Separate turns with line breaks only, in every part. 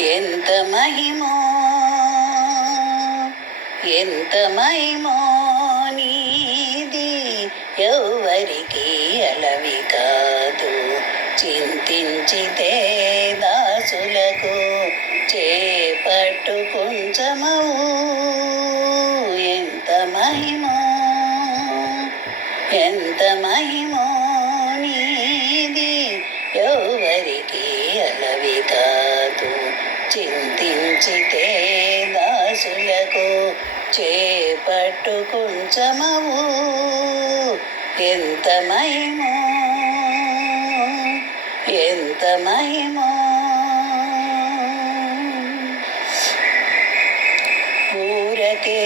ఎంత మహిమో ఎంత మహిమో నీది ఎవరికి అలవి కాదు. చింతించితే దాసులకు చేపట్టు కొంచెమవు. ఎంత మహిమో ఎంత మహిమో చింతించితే దాసులకు చేపట్టు కొంచెమవు ఎంత మహిమో ఎంత మహిమో ఊరకే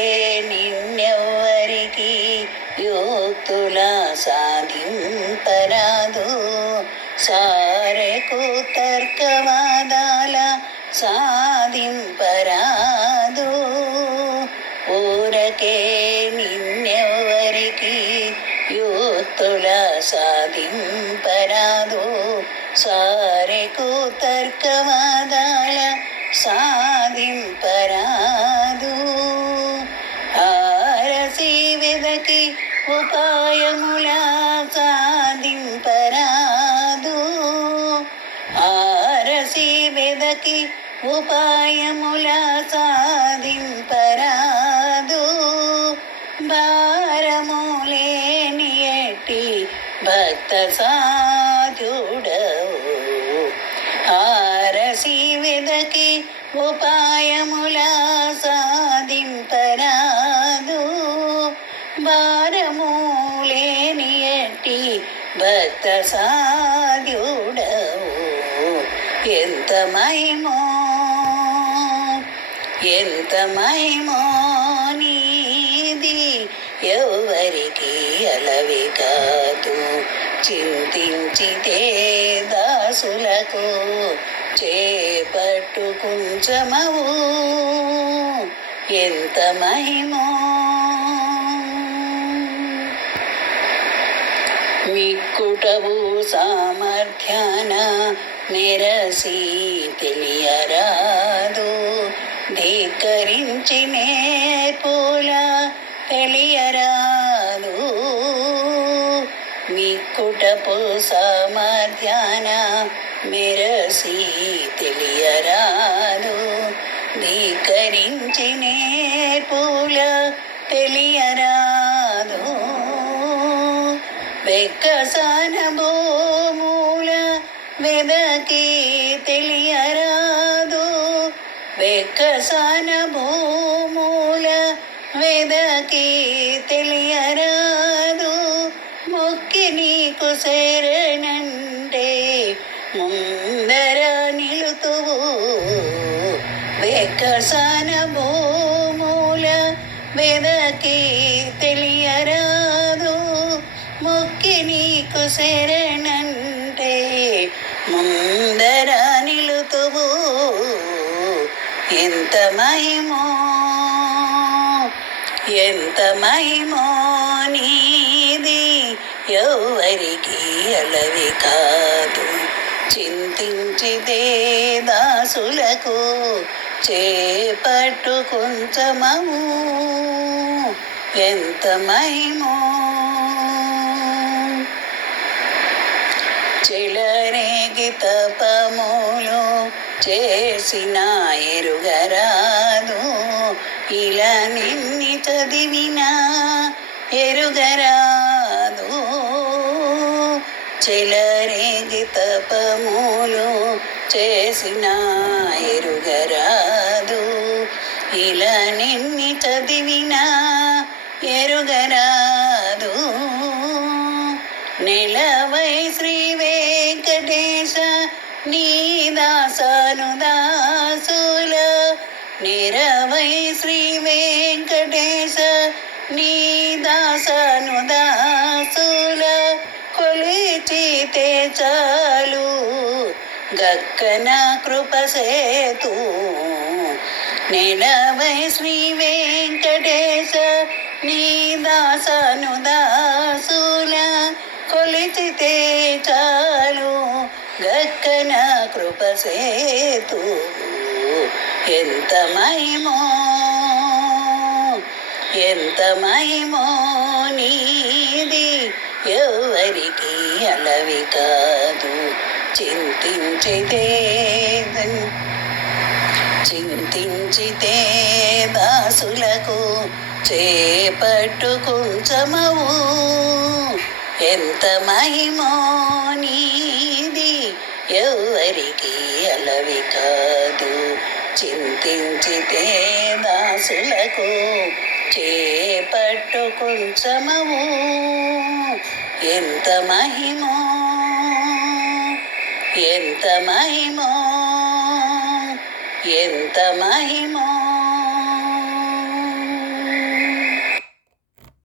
నిన్నెవ్వరికి యోక్తులా సాధింపరాదు. సారకు తర్కవాదాల సాధింపరాదు. ఊరకే నిన్నెవరికి యూత్తుల సాధింపరాదు. సారెకు తర్కవాదాల సా వెదకి ఉపాయముల సాధింపరాదు. భారములేని ఎట్టి భక్త సాధుడవు. ఆరసి వెదకి ఉపాయముల సాధింపరాదు. భారములేని ఎట్టి భక్త సా మహిమో ఎంత మహిమో నీది ఎవరికి అలవి కాదు. చింతించితే దాసులకు చేపట్టు కుంచమవు ఎంత మహిమో మిక్కుటవు సామర్థ్యాన నిరసి తెలియరాదు. ధిక్కరించి నేర్పుల తెలియరాదు. మిక్కుటపు సామర్థ్యాన మెరసి తెలియరాదు. ధిక్కరించి నే స్థానమూల భూముల వెదకి తెలియరాదు. వెక్కసాన భూముల వెదకి తెలియరాదు. మొక్కి నీకు శరణంటే ముందర నిలుతువు. వెక్కసాన భూముల వెదకి తెలియరాదు. నాకు శరణంటే ముందర నిలుతువు. ఎంత మహిమో ఎంత మహిమో నీది ఎవరికి అలవి కాదు. చింతించితే దాసులకు చేపట్టు కొంచెమము ఎంత మహిమో చెలరేగి తపములు చేసిన ఎరుగరాదు. ఇలా నిన్ని చదివినా ఎరుగరాదు. చెలరేగి తపములు చేసిన ఎరుగరాదు. ఇలా నిన్ని చదివిన ఎరుగరాదు. నెలవై శ్రీ వెంకటేశ నీ దాసను దాసుల నిరవై శ్రీ వెంకటేశ నీ దాసను దాసుల కొలిచితే చాలు గక్కన కృపసేతు నిలవై శ్రీ వెంకటేశ నీ దాసను దాసుల చాలు కృపసేతు ఎంత మహిమో ఎంత మహిమో నీది ఎవరికి అలవి కాదు. చింతించితే చింతించితే దాసులకు చేపట్టుకుంచమవు. ఎంత మహిమో నీ ఎవరికి అలవి కాదు. చింతించితే దాసులకు చేపట్టు కొంచెమవు ఎంత మహిమో ఎంత మహిమో ఎంత మహిమో.